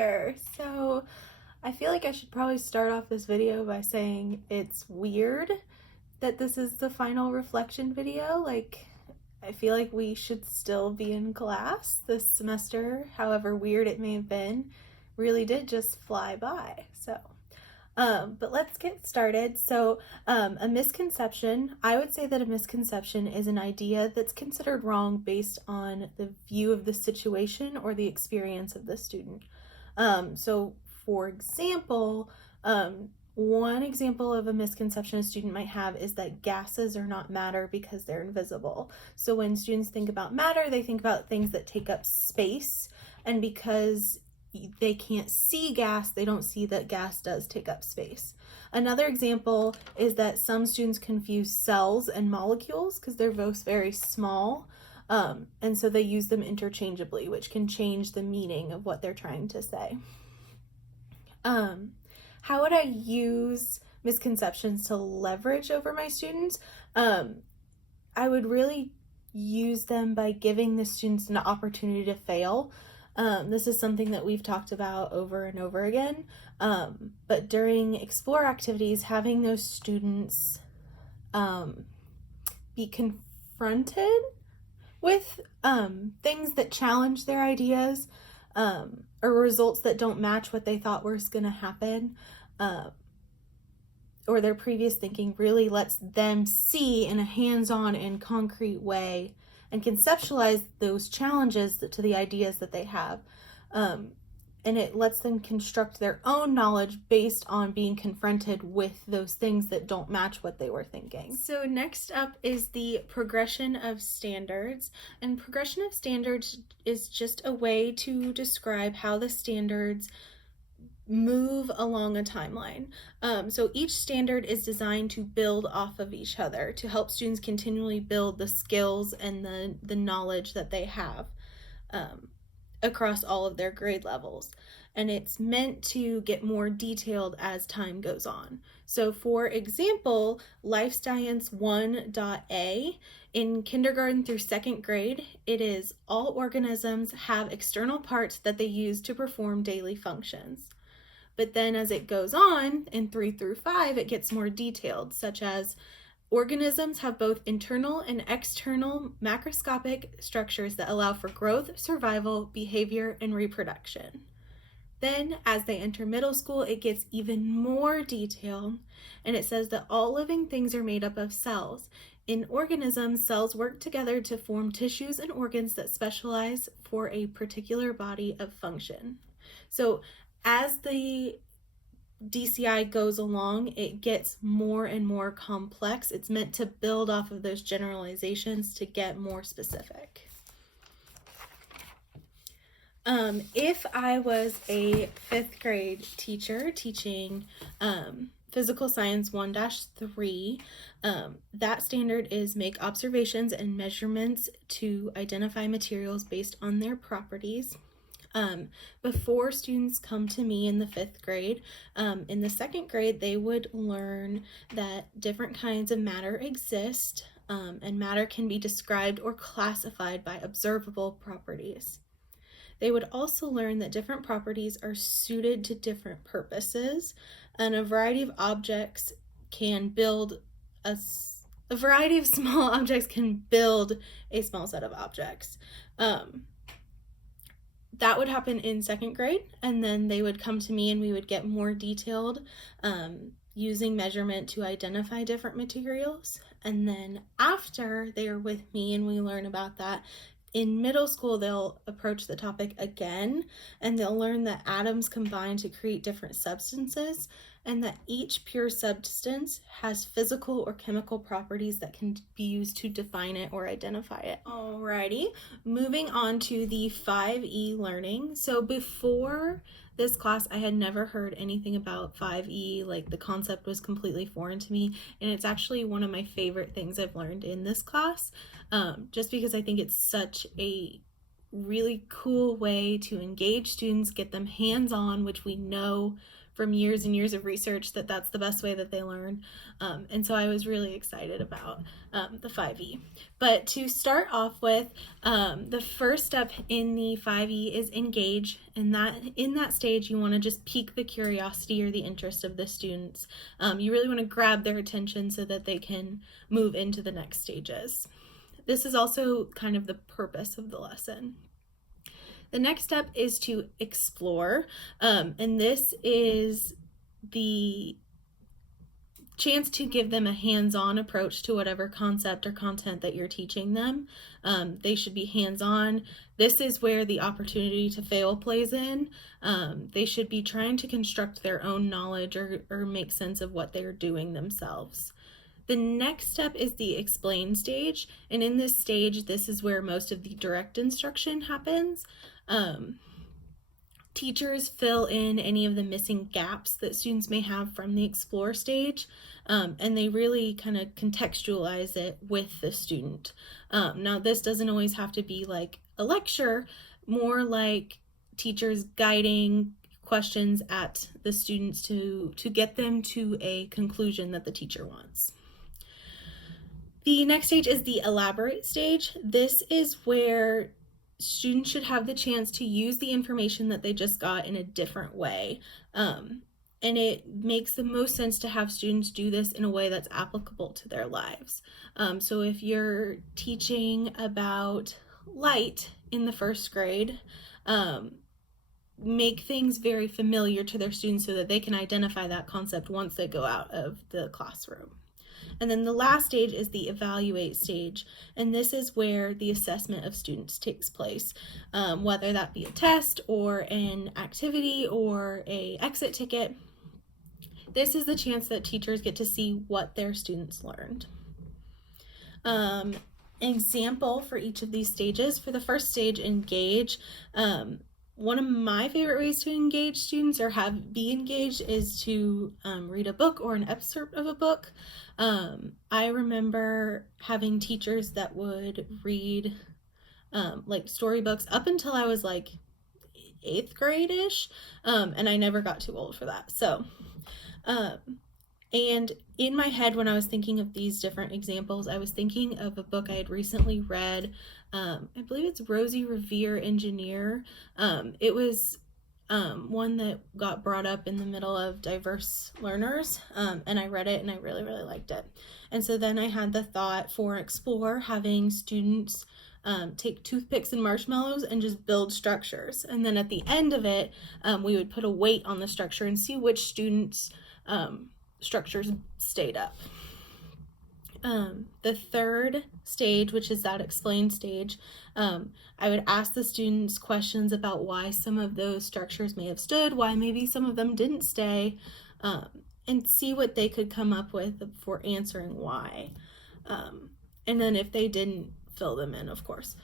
there. So I feel like I should probably start off this video by saying it's weird that this is the final reflection video. I feel like we should still be in class this semester, however weird it may have been, really did just fly by. But let's get started. A misconception, I would say that a misconception is an idea that's considered wrong based on the view of the situation or the experience of the student. For example, one example of a misconception a student might have is that gases are not matter because they're invisible. So when students think about matter, they think about things that take up space, and because they can't see gas, they don't see that gas does take up space. Another example is that some students confuse cells and molecules because they're both very small, and so they use them interchangeably, which can change the meaning of what they're trying to say. How would I use misconceptions to leverage over my students? I would really use them by giving the students an opportunity to fail. This is something that we've talked about over and over again, but during explore activities, having those students be confronted with things that challenge their ideas, or results that don't match what they thought was going to happen, or their previous thinking, really lets them see in a hands-on and concrete way and conceptualize those challenges to the ideas that they have. And it lets them construct their own knowledge based on being confronted with those things that don't match what they were thinking. So next up is the progression of standards. And progression of standards is just a way to describe how the standards move along a timeline. So each standard is designed to build off of each other to help students continually build the skills and the knowledge that they have across all of their grade levels. And it's meant to get more detailed as time goes on. So for example, Life Science 1.A, in kindergarten through second grade, it is all organisms have external parts that they use to perform daily functions. But then as it goes on, in 3 through 5, it gets more detailed, such as organisms have both internal and external macroscopic structures that allow for growth, survival, behavior, and reproduction. Then, as they enter middle school, it gets even more detailed, and it says that all living things are made up of cells. In organisms, cells work together to form tissues and organs that specialize for a particular body of function. So, as the DCI goes along, it gets more and more complex. It's meant to build off of those generalizations to get more specific. If I was a 5th grade teacher teaching Physical Science 1-3, that standard is make observations and measurements to identify materials based on their properties. Before students come to me in the 5th grade, in the 2nd grade, they would learn that different kinds of matter exist, and matter can be described or classified by observable properties. They would also learn that different properties are suited to different purposes, and a variety of objects can build a variety of small objects can build a small set of objects. That would happen in 2nd grade, and then they would come to me and we would get more detailed using measurement to identify different materials. And then after they are with me and we learn about that, in middle school, they'll approach the topic again, and they'll learn that atoms combine to create different substances, and that each pure substance has physical or chemical properties that can be used to define it or identify it. Alrighty, moving on to the 5E learning. So before this class, I had never heard anything about 5E, the concept was completely foreign to me, and it's actually one of my favorite things I've learned in this class, just because I think it's such a really cool way to engage students, get them hands-on, which we know from years and years of research that that's the best way that they learn. And so I was really excited about the 5E. But to start off with, the first step in the 5E is engage. And that in that stage, you want to just pique the curiosity or the interest of the students. You really want to grab their attention so that they can move into the next stages. This is also kind of the purpose of the lesson. The next step is to explore, and this is the chance to give them a hands-on approach to whatever concept or content that you're teaching them. They should be hands-on. This is where the opportunity to fail plays in. They should be trying to construct their own knowledge or make sense of what they're doing themselves. The next step is the explain stage, and in this stage, this is where most of the direct instruction happens. Teachers fill in any of the missing gaps that students may have from the explore stage, and they really kind of contextualize it with the student. Now, this doesn't always have to be like a lecture, more like teachers guiding questions at the students to get them to a conclusion that the teacher wants. The next stage is the elaborate stage. This is where students should have the chance to use the information that they just got in a different way. And it makes the most sense to have students do this in a way that's applicable to their lives. So if you're teaching about light in the first grade, make things very familiar to their students so that they can identify that concept once they go out of the classroom. And then the last stage is the evaluate stage, and this is where the assessment of students takes place, whether that be a test or an activity or a exit ticket. This is the chance that teachers get to see what their students learned. Example for each of these stages. For the first stage, engage. One of my favorite ways to engage students or be engaged is to read a book or an excerpt of a book. I remember having teachers that would read like storybooks up until I was like 8th grade-ish, and I never got too old for that. So, and in my head, when I was thinking of these different examples, I was thinking of a book I had recently read. I believe it's Rosie Revere Engineer. It was one that got brought up in the middle of diverse learners, and I read it and I really, really liked it. And so then I had the thought for Explore, having students take toothpicks and marshmallows and just build structures. And then at the end of it, we would put a weight on the structure and see which students' structures stayed up. The third stage, which is that explain stage, I would ask the students questions about why some of those structures may have stood, why maybe some of them didn't stay, and see what they could come up with for answering why. And then if they didn't, fill them in, of course.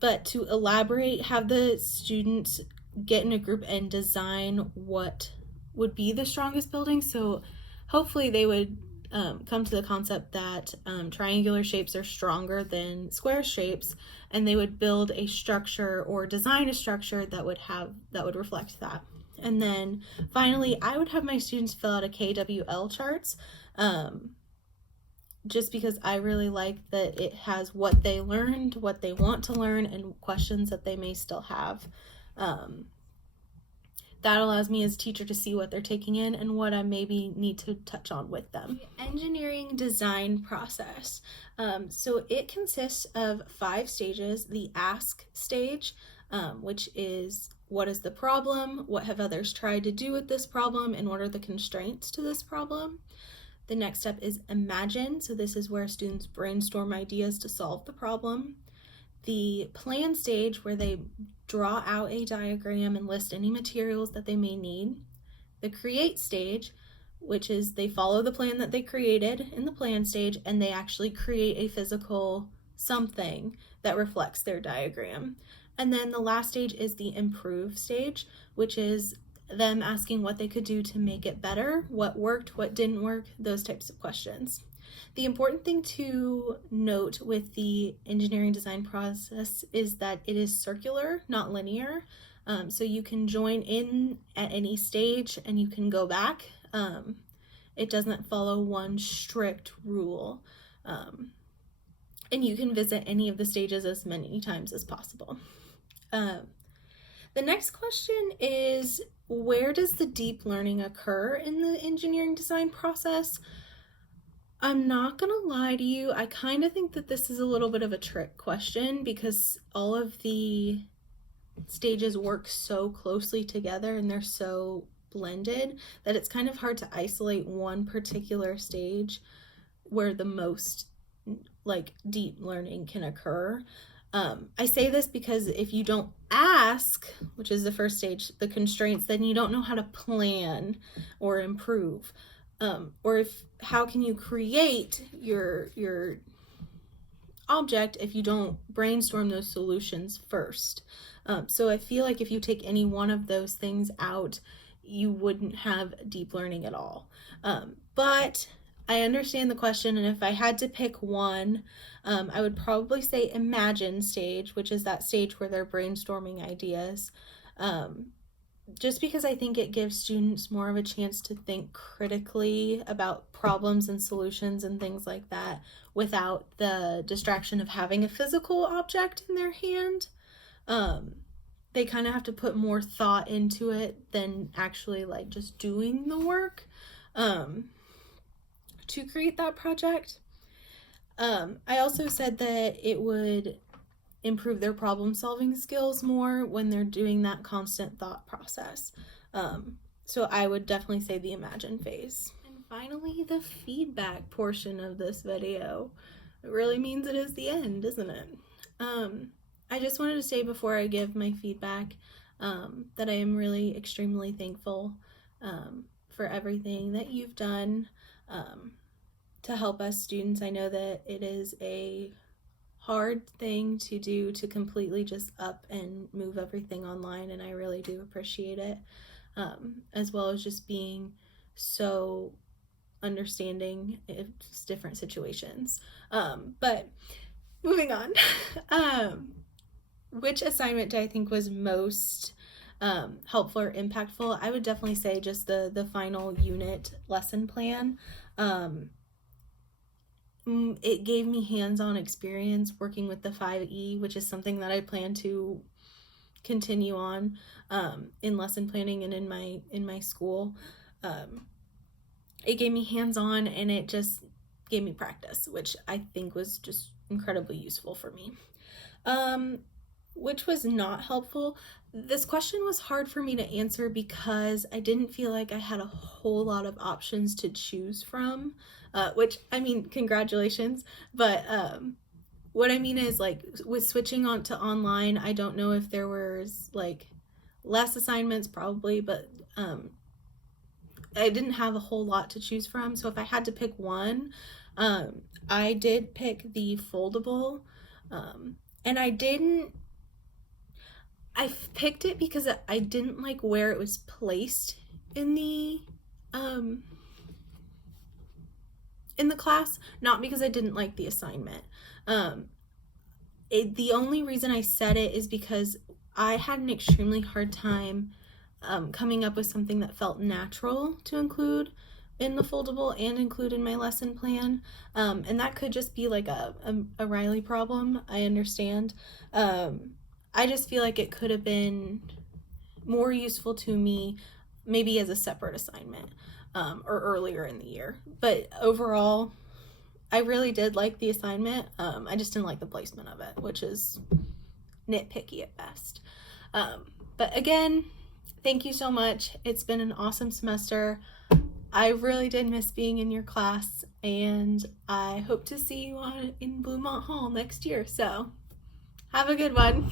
But to elaborate, have the students get in a group and design what would be the strongest building. So hopefully they would come to the concept that triangular shapes are stronger than square shapes, and they would build a structure or design a structure that would reflect that. And then finally, I would have my students fill out a KWL charts, just because I really like that it has what they learned, what they want to learn, and questions that they may still have. That allows me as a teacher to see what they're taking in and what I maybe need to touch on with them. The engineering design process. So it consists of 5 stages. The ask stage, which is what is the problem? What have others tried to do with this problem, and what are the constraints to this problem? The next step is imagine. So this is where students brainstorm ideas to solve the problem. The plan stage, where they draw out a diagram and list any materials that they may need. The create stage, which is they follow the plan that they created in the plan stage and they actually create a physical something that reflects their diagram. And then the last stage is the improve stage, which is them asking what they could do to make it better, what worked, what didn't work, those types of questions. The important thing to note with the engineering design process is that it is circular, not linear. So you can join in at any stage and you can go back. It doesn't follow one strict rule. And you can visit any of the stages as many times as possible. The next question is, where does the deep learning occur in the engineering design process? I'm not gonna lie to you, I kind of think that this is a little bit of a trick question because all of the stages work so closely together and they're so blended that it's kind of hard to isolate one particular stage where the most deep learning can occur. I say this because if you don't ask, which is the first stage, the constraints, then you don't know how to plan or improve. Or how can you create your object if you don't brainstorm those solutions first? So I feel like if you take any one of those things out, you wouldn't have deep learning at all. But I understand the question, and if I had to pick one, I would probably say imagine stage, which is that stage where they're brainstorming ideas. Just because I think it gives students more of a chance to think critically about problems and solutions and things like that without the distraction of having a physical object in their hand. They kind of have to put more thought into it than actually just doing the work to create that project. I also said that it would improve their problem-solving skills more when they're doing that constant thought process. So I would definitely say the imagine phase. And finally, the feedback portion of this video. It really means it is the end, doesn't it? I just wanted to say before I give my feedback that I am really extremely thankful for everything that you've done to help us students. I know that it is a hard thing to do, to completely just up and move everything online, and I really do appreciate it, as well as just being so understanding of different situations. But moving on, which assignment do I think was most helpful or impactful? I would definitely say just the final unit lesson plan. It gave me hands-on experience working with the 5E, which is something that I plan to continue on in lesson planning and in my school. It gave me hands-on, and it just gave me practice, which I think was just incredibly useful for me. Which was not helpful. This question was hard for me to answer because I didn't feel like I had a whole lot of options to choose from, which, I mean, congratulations, but what I mean is, with switching on to online, I don't know if there was less assignments, probably, but I didn't have a whole lot to choose from. So if I had to pick one, I did pick the foldable, and I picked it because I didn't like where it was placed in the class, not because I didn't like the assignment. The only reason I said it is because I had an extremely hard time coming up with something that felt natural to include in the foldable and include in my lesson plan, and that could just be a Riley problem. I understand. I just feel like it could have been more useful to me maybe as a separate assignment or earlier in the year. But overall, I really did like the assignment. I just didn't like the placement of it, which is nitpicky at best. But again, thank you so much. It's been an awesome semester. I really did miss being in your class, and I hope to see you in Bluemont Hall next year. So have a good one.